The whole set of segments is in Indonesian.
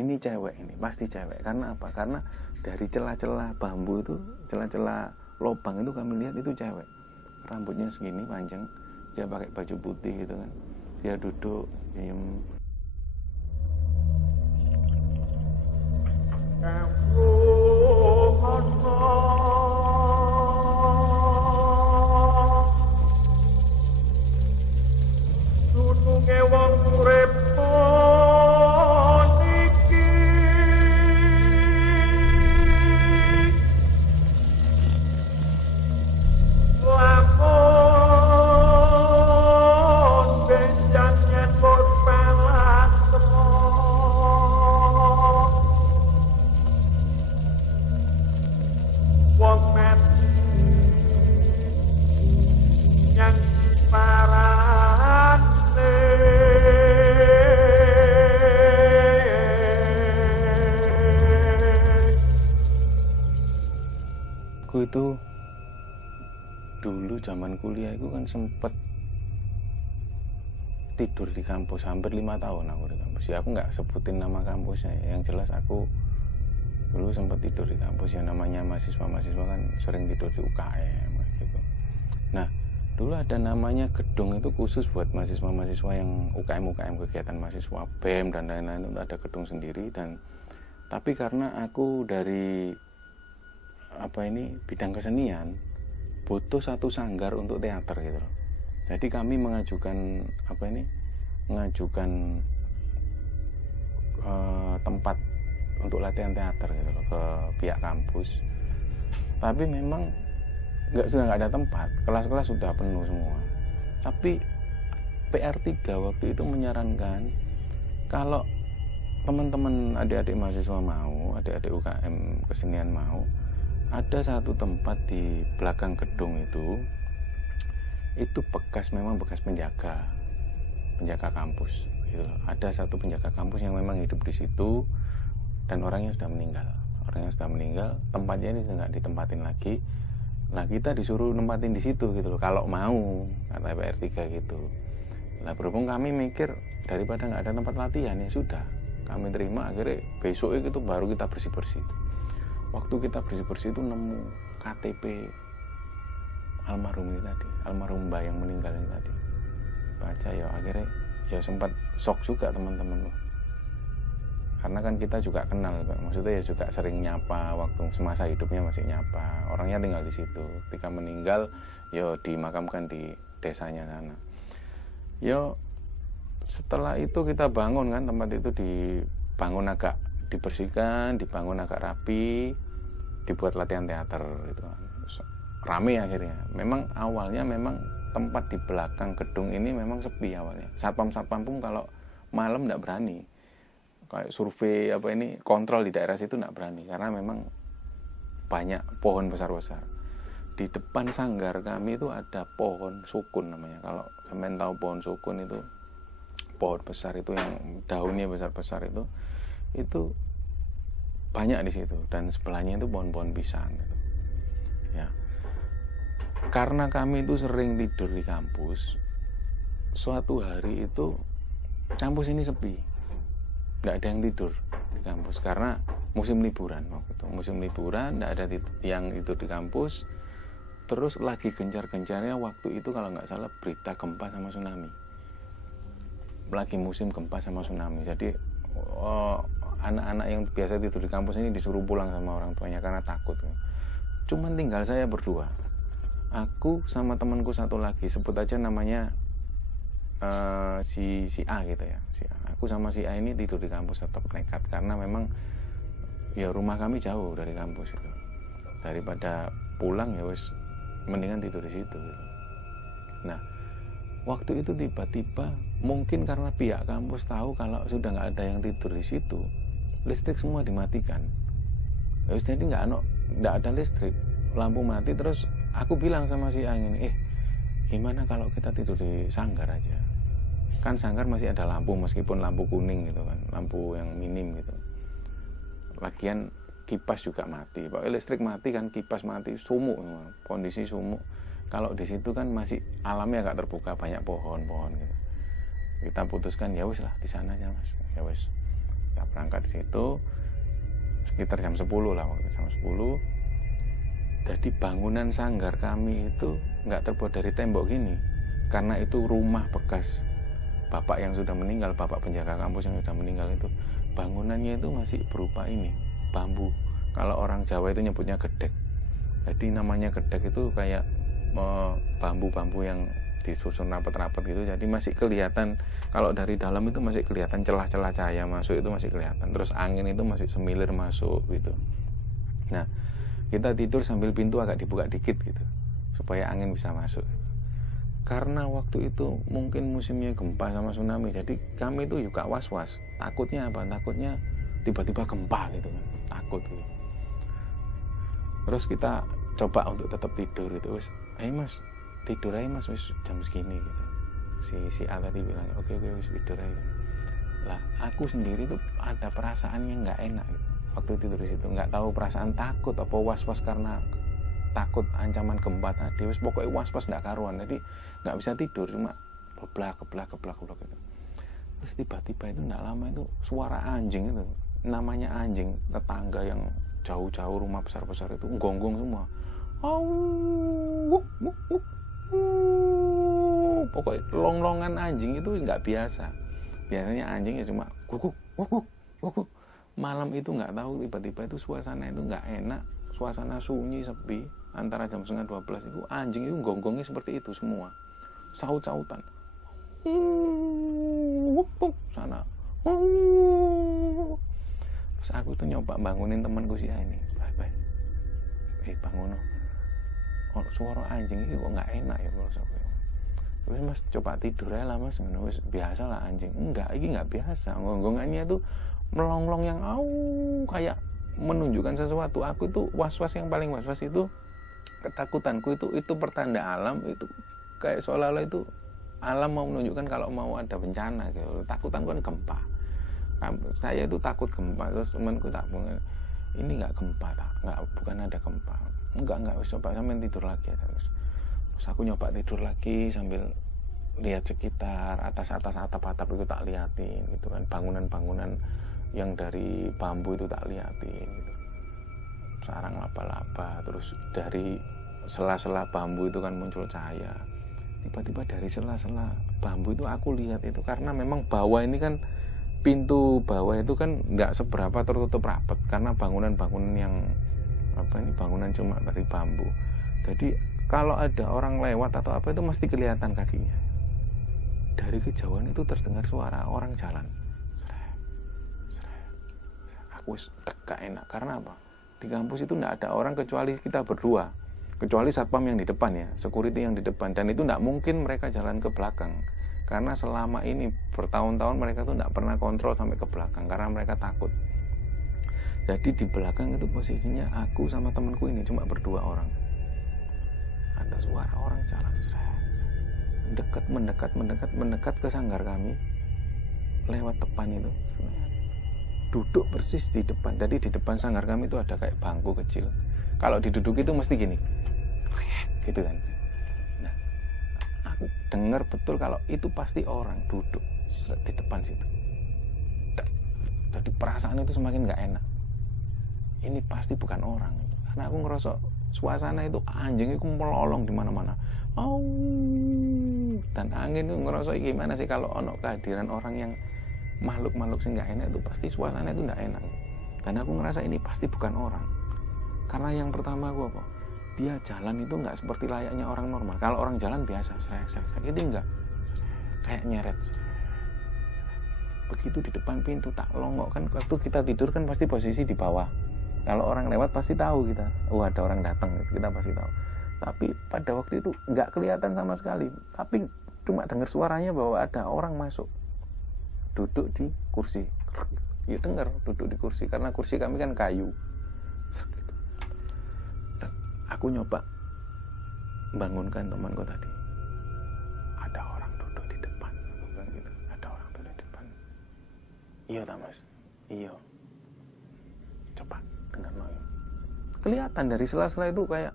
ini cewek, ini pasti cewek. Karena apa? Karena dari celah-celah bambu itu, celah-celah lubang itu kami lihat itu cewek. Rambutnya segini panjang, dia pakai baju putih gitu kan. Dia duduk diem. Dununge wong urip niki lakon benjan yen bos pelasro wong mati yang diparane Aku itu dulu zaman kuliah itu kan sempet tidur di kampus hampir 5 tahun aku di kampus. Ya aku nggak sebutin nama kampusnya, yang jelas aku dulu sempat tidur di kampus. Yang namanya mahasiswa kan sering tidur di UKM gitu. Nah dulu ada namanya gedung itu khusus buat mahasiswa yang UKM kegiatan mahasiswa BEM dan lain-lain, itu ada gedung sendiri. Dan tapi karena aku dari bidang kesenian, butuh satu sanggar untuk teater gitu loh. Jadi kami mengajukan tempat untuk latihan teater gitu loh ke pihak kampus. Tapi memang sudah nggak ada tempat, kelas-kelas sudah penuh semua. Tapi PR3 waktu itu menyarankan kalau teman-teman adik-adik mahasiswa mau, adik-adik UKM kesenian mau, ada satu tempat di belakang gedung itu memang bekas penjaga kampus gitu loh. Ada satu penjaga kampus yang memang hidup di situ dan orangnya sudah meninggal. Tempatnya ini sudah nggak ditempatin lagi. Nah kita disuruh nempatin di situ gitu loh, kalau mau, kata PR3 gitu. Nah berhubung kami mikir daripada nggak ada tempat latihan, ya sudah kami terima. Akhirnya besoknya itu baru kita bersih-bersih. Waktu kita bersih-bersih itu nemu KTP almarhum Mbak yang meninggal ini tadi. Baca ya, akhirnya ya sempat shock juga teman-teman loh. Karena kan kita juga kenal, maksudnya ya juga sering nyapa, waktu semasa hidupnya masih nyapa. Orangnya tinggal di situ. Ketika meninggal, ya dimakamkan di desanya sana. Ya setelah itu kita bangun kan, tempat itu dibangun agak dibersihkan, dibangun agak rapi, dibuat latihan teater gitu kan. Rame akhirnya. Memang awalnya tempat di belakang gedung ini memang sepi awalnya. Satpam pun kalau malam enggak berani. Kayak survei kontrol di daerah situ enggak berani karena memang banyak pohon besar-besar. Di depan sanggar kami itu ada pohon sukun namanya. Kalau sampean tahu pohon sukun itu, pohon besar itu yang daunnya besar-besar itu banyak di situ, dan sebelahnya itu pohon-pohon pisang gitu. Ya. Karena kami itu sering tidur di kampus, suatu hari itu kampus ini sepi. Enggak ada yang tidur di kampus karena musim liburan waktu itu. Musim liburan enggak ada yang tidur di kampus. Terus lagi gencar-gencarnya waktu itu kalau nggak salah berita gempa sama tsunami. Lagi musim gempa sama tsunami. Jadi anak-anak yang biasa tidur di kampus ini disuruh pulang sama orang tuanya karena takut. Cuman tinggal saya berdua. Aku sama temanku satu lagi, sebut aja namanya si A gitu ya. Si A. Aku sama si A ini tidur di kampus tetap nekat karena memang ya rumah kami jauh dari kampus itu. Daripada pulang ya wes mendingan tidur di situ gitu. Nah, waktu itu tiba-tiba mungkin karena pihak kampus tahu kalau sudah nggak ada yang tidur di situ, listrik semua dimatikan. Jadi nggak ada listrik, lampu mati. Terus aku bilang sama si A ini, gimana kalau kita tidur di sanggar aja? Kan sanggar masih ada lampu meskipun lampu kuning gitu kan, lampu yang minim gitu. Lagian kipas juga mati, pokoknya listrik mati kan, kipas mati, sumuk, kondisi sumuk. Kalau di situ kan masih alamnya agak terbuka, banyak pohon gitu. Kita putuskan ya wes lah di sana aja mas, ya wes. Kita berangkat di situ sekitar jam 10 lah, waktu jam 10. Jadi bangunan sanggar kami itu nggak terbuat dari tembok gini, karena itu rumah bekas bapak yang sudah meninggal, bapak penjaga kampus yang sudah meninggal itu. Bangunannya itu masih berupa ini, bambu. Kalau orang Jawa itu nyebutnya gedek. Jadi namanya gedek itu kayak bambu-bambu yang disusun rapat-rapat gitu. Jadi masih kelihatan, kalau dari dalam itu masih kelihatan celah-celah cahaya masuk, itu masih kelihatan. Terus angin itu masih semilir masuk gitu. Nah, kita tidur sambil pintu agak dibuka dikit gitu, supaya angin bisa masuk. Karena waktu itu mungkin musimnya gempa sama tsunami, jadi kami itu juga was-was. Takutnya apa? Takutnya tiba-tiba gempa gitu kan, takut gitu. Terus kita coba untuk tetap tidur gitu. Ayo mas, tidur aja mas, wis jam segini gitu. Si A tadi bilang, oke wis tidur aja. Lah aku sendiri tuh ada perasaan yang nggak enak gitu. Waktu tidur di situ nggak tahu perasaan takut apa was-was karena takut ancaman gempa tadi. Wis pokoknya was-was nggak karuan. Jadi nggak bisa tidur, cuma keblak gitu. Terus tiba-tiba itu nggak lama itu suara anjing itu. Namanya anjing tetangga yang jauh-jauh rumah besar-besar itu gonggong semua. Pokoknya longlongan anjing itu nggak biasa. Biasanya anjingnya cuma guguk. Malam itu nggak tahu tiba-tiba itu suasana itu nggak enak, suasana sunyi sepi. Antara jam 11:30 itu anjing itu gonggongnya seperti itu semua, saut-sautan. Sana. Terus aku tuh nyoba bangunin temanku si A ini. Bye. Bangun. Oh, suara anjing ini kok nggak enak ya menurut aku. Terus mas coba tidur aja lah mas, biasa lah anjing. Enggak, ini nggak biasa. Gonggongannya tuh melonglong yang kayak menunjukkan sesuatu. Aku tuh was-was, yang paling was-was itu ketakutanku itu pertanda alam, itu kayak seolah-olah itu alam mau menunjukkan kalau mau ada bencana gitu. Takutan kan gempa. Saya itu takut gempa, terus temanku tak ini nggak gempa tak, bukan ada gempa. Enggak coba sampai tidur lagi aja terus aku nyoba tidur lagi sambil lihat sekitar, atas atap-atap itu tak liatin gitu kan, bangunan-bangunan yang dari bambu itu tak liatin gitu. Sarang laba-laba, terus dari sela-sela bambu itu kan muncul cahaya. Tiba-tiba dari sela-sela bambu itu aku lihat itu, karena memang bawah ini kan, pintu bawah itu kan nggak seberapa tertutup rapat karena bangunan-bangunan yang bangunan cuma dari bambu. Jadi kalau ada orang lewat atau apa itu mesti kelihatan kakinya. Dari kejauhan itu terdengar suara orang jalan. Aku gak enak karena apa? Di kampus itu nggak ada orang kecuali kita berdua, kecuali satpam yang di depan ya, security yang di depan, dan itu nggak mungkin mereka jalan ke belakang karena selama ini bertahun-tahun mereka tuh nggak pernah kontrol sampai ke belakang karena mereka takut. Jadi di belakang itu posisinya aku sama temanku ini cuma berdua orang. Ada suara orang jalan mendekat ke sanggar kami lewat depan itu. Duduk persis di depan. Jadi di depan sanggar kami itu ada kayak bangku kecil. Kalau diduduki itu mesti gini, gitu kan. Nah, aku dengar betul kalau itu pasti orang duduk di depan situ. Jadi perasaan itu semakin nggak enak. Ini pasti bukan orang. Karena aku ngerasa suasana itu anjing itu melolong di mana-mana. Dan angin itu ngerasa gimana sih kalau ono kehadiran orang yang makhluk sih nggak enak, itu pasti suasana itu nggak enak. Dan aku ngerasa ini pasti bukan orang. Karena yang pertama aku apa? Dia jalan itu nggak seperti layaknya orang normal. Kalau orang jalan biasa, itu enggak. Kayak nyeret. Begitu di depan pintu tak longok kan, waktu kita tidur kan pasti posisi di bawah. Kalau orang lewat pasti tahu kita, ada orang datang, kita pasti tahu. Tapi pada waktu itu nggak kelihatan sama sekali. Tapi cuma dengar suaranya bahwa ada orang masuk, duduk di kursi. Ya dengar duduk di kursi karena kursi kami kan kayu. Dan aku nyoba bangunkan temanku tadi. Ada orang duduk di depan. Gitu. Ada orang duduk di depan. Iya tak mas? Iya. Coba dengar noy. Kelihatan dari sela-sela itu kayak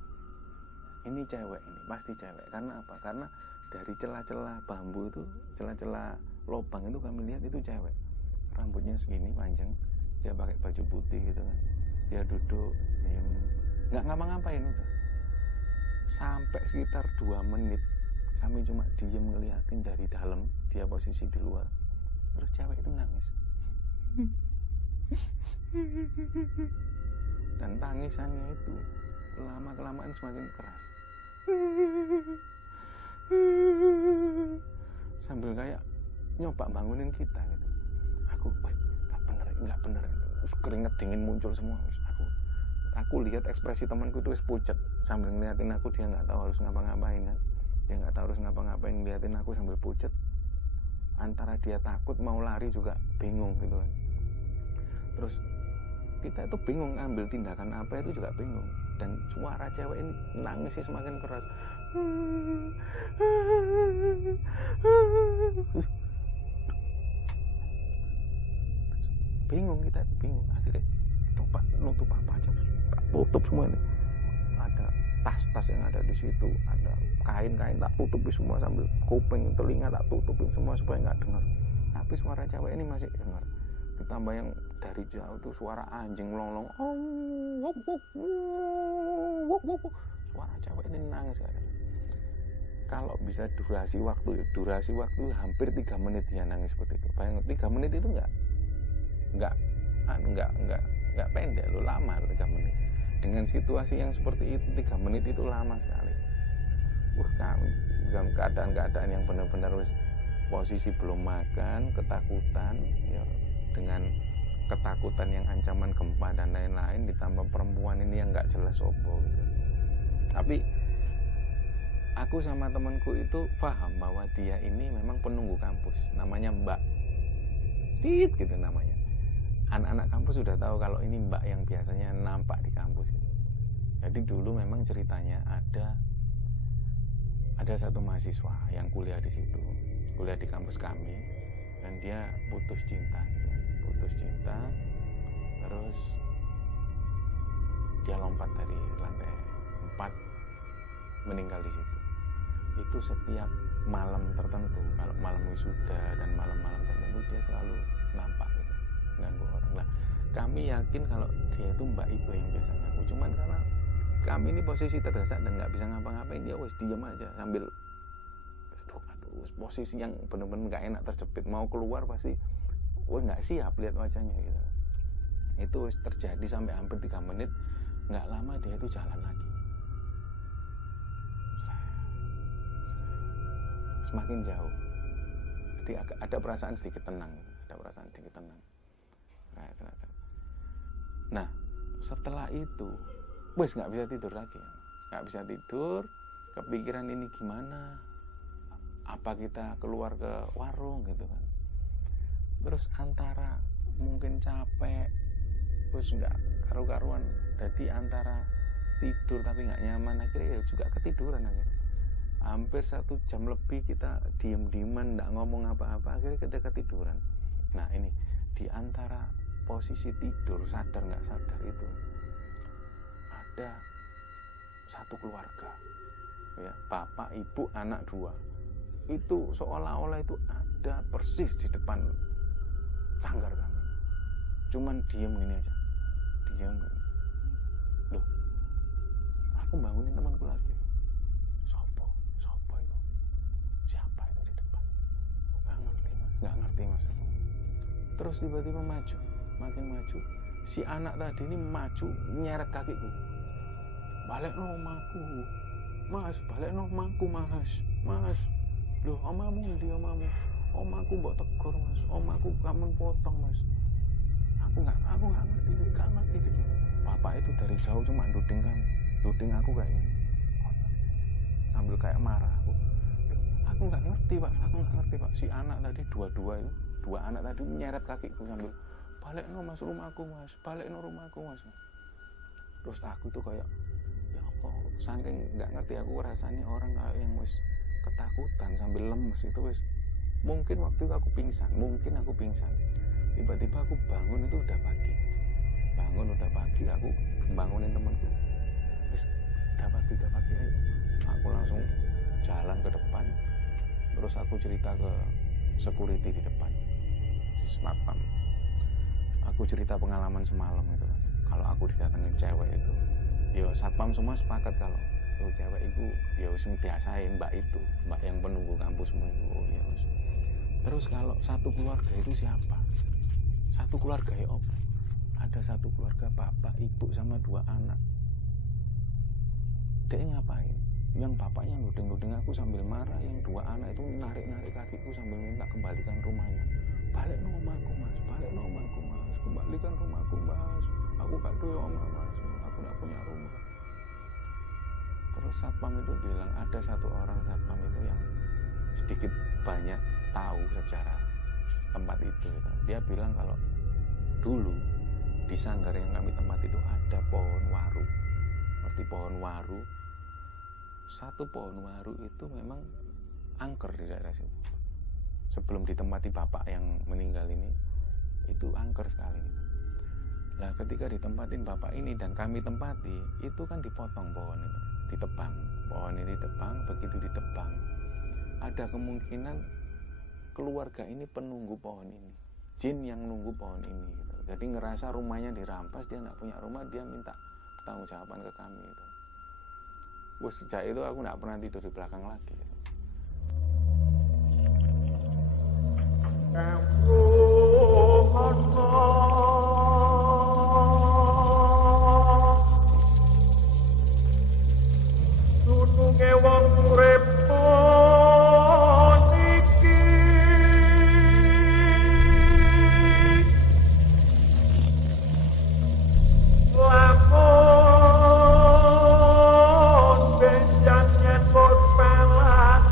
ini cewek, ini pasti cewek. Karena apa? Karena dari celah-celah bambu itu, celah-celah lubang itu kami lihat itu cewek. rambutnya segini panjang, dia pakai baju putih gitu kan, dia duduk nggak ngapa-ngapain udah. Sampai sekitar 2 menit kami cuma diem ngeliatin dari dalam, dia posisi di luar, terus cewek itu nangis. Dan tangisannya itu lama-kelamaan semakin keras, sambil kayak nyoba bangunin kita gitu. Aku, nggak bener, terus keringet dingin muncul semua. Aku lihat ekspresi temanku itu pucat sambil ngeliatin aku, dia nggak tahu harus ngapa-ngapain kan, dia nggak tahu harus ngapa-ngapain, ngeliatin aku sambil pucat, antara dia takut mau lari juga bingung gitu kan. Terus kita itu bingung ambil tindakan apa, itu juga bingung. Dan suara cewek ini nangisnya semakin keras, bingung, kita bingung. Akhirnya coba nutup apa aja, tutup semua ini. Ada tas-tas yang ada di situ, ada kain-kain tak tutupi semua, sambil kuping telinga tak tutupin semua supaya nggak dengar. Tapi suara cewek ini masih dengar. Ditambah yang dari jauh tuh suara anjing melolong, suara cewek ini nangis kan. Kalau bisa durasi waktu hampir 3 menit dia nangis seperti itu. Bayangin 3 menit itu nggak pendek lo, lama lo 3 menit. Dengan situasi yang seperti itu 3 menit itu lama sekali. Kami dalam keadaan yang benar-benar posisi belum makan, ketakutan ya, dengan ketakutan yang ancaman gempa dan lain-lain, ditambah perempuan ini yang nggak jelas opo gitu. Tapi aku sama temanku itu paham bahwa dia ini memang penunggu kampus, namanya Mbak Dit gitu namanya. Anak-anak kampus sudah tahu kalau ini Mbak yang biasanya nampak di kampus gitu. Jadi dulu memang ceritanya ada satu mahasiswa yang kuliah di situ, kuliah di kampus kami, dan dia putus cinta, terus dia lompat dari lantai 4, meninggal di situ. Itu setiap malam tertentu, kalau malam wisuda dan malam-malam tertentu dia selalu nampak gitu, ganggu orang. Lah kami yakin kalau dia itu Mbak itu yang biasa ganggu, cuman karena kami ini posisi terdesak dan nggak bisa ngapa-ngapain, dia wes diam aja sambil posisi yang benar-benar nggak enak, terjepit, mau keluar pasti nggak siap lihat wajahnya gitu. Itu terjadi sampai hampir 3 menit. Nggak lama dia itu jalan lagi, semakin jauh. Jadi ada perasaan sedikit tenang. Nah setelah itu wes nggak bisa tidur lagi, kepikiran ini gimana, apa kita keluar ke warung gitu kan. Terus antara mungkin capek, terus nggak karu-karuan, jadi antara tidur tapi nggak nyaman, akhirnya ya juga ketiduran. Akhirnya hampir 1 jam lebih kita diem-dieman, nggak ngomong apa-apa, akhirnya kita ketiduran. Nah ini di antara posisi tidur sadar nggak sadar itu ada satu keluarga ya, bapak, ibu, anak 2, itu seolah-olah itu ada persis di depan sanggar kami, cuman diem gini aja, loh aku bangunin temanku lagi, sopo itu, siapa itu di depan, nggak ngerti mas. Terus tiba-tiba makin maju, si anak tadi ini maju nyeret kakiku, balik no omaku mas, loh omamu ndi omamu, omaku mbok tegur mas, omaku kamu potong mas. Aku nggak ngerti. Bapak itu dari jauh cuma duding aku kayak gini, sambil kayak marah. Aku nggak ngerti pak, si anak tadi dua anak tadi nyeret kakiku sambil balik no mas rumahku mas. Terus aku tuh kayak ya Allah, saking nggak ngerti aku rasanya orang kayak yang wis ketakutan sambil lemes itu wis. Mungkin waktu itu aku pingsan. Tiba-tiba aku bangun, itu udah pagi, aku bangunin temanku, wis udah pagi ayo. Aku langsung jalan ke depan, terus aku cerita ke security di depan, si satpam. Aku cerita pengalaman semalam itu. Kalau aku didatengin cewek itu, ya satpam semua sepakat kalau cewek itu ya wis biasain mbak itu, mbak yang penunggu kampusmu itu. Oh, ya wis. Terus kalau satu keluarga itu siapa? Satu keluarga ya apa? Ada satu keluarga bapak, ibu sama 2 anak. Dia ngapain? Yang bapaknya nuding-nuding aku sambil marah, yang 2 anak itu narik-narik kakiku sambil minta kembalikan rumahnya. Balik no omahku mas, balik no omahku mas, kembalikan rumahku mas. Aku gak doyo omah mas, aku gak punya rumah. Terus satpam itu bilang ada satu orang satpam itu yang sedikit banyak tahu sejarah tempat itu. Dia bilang kalau dulu di sanggar yang kami tempat itu ada pohon waru. Seperti pohon waru. Satu pohon waru itu memang angker di daerah situ. Sebelum ditempati bapak yang meninggal ini, itu angker sekali. Nah, ketika ditempatin bapak ini dan kami tempati, itu kan dipotong pohon itu, ditebang. Pohon ini ditebang, begitu ditebang, ada kemungkinan keluarga ini penunggu pohon ini, jin yang nunggu pohon ini. Gitu. Jadi ngerasa rumahnya dirampas, dia nggak punya rumah, dia minta pertanggungjawaban ke kami. Gitu. Wah, sejak itu aku nggak pernah tidur di belakang lagi. Gitu. Dununge wong urip niki lamun benjan yen bos pelas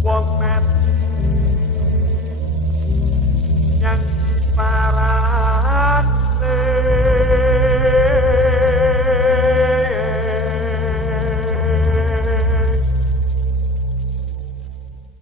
wong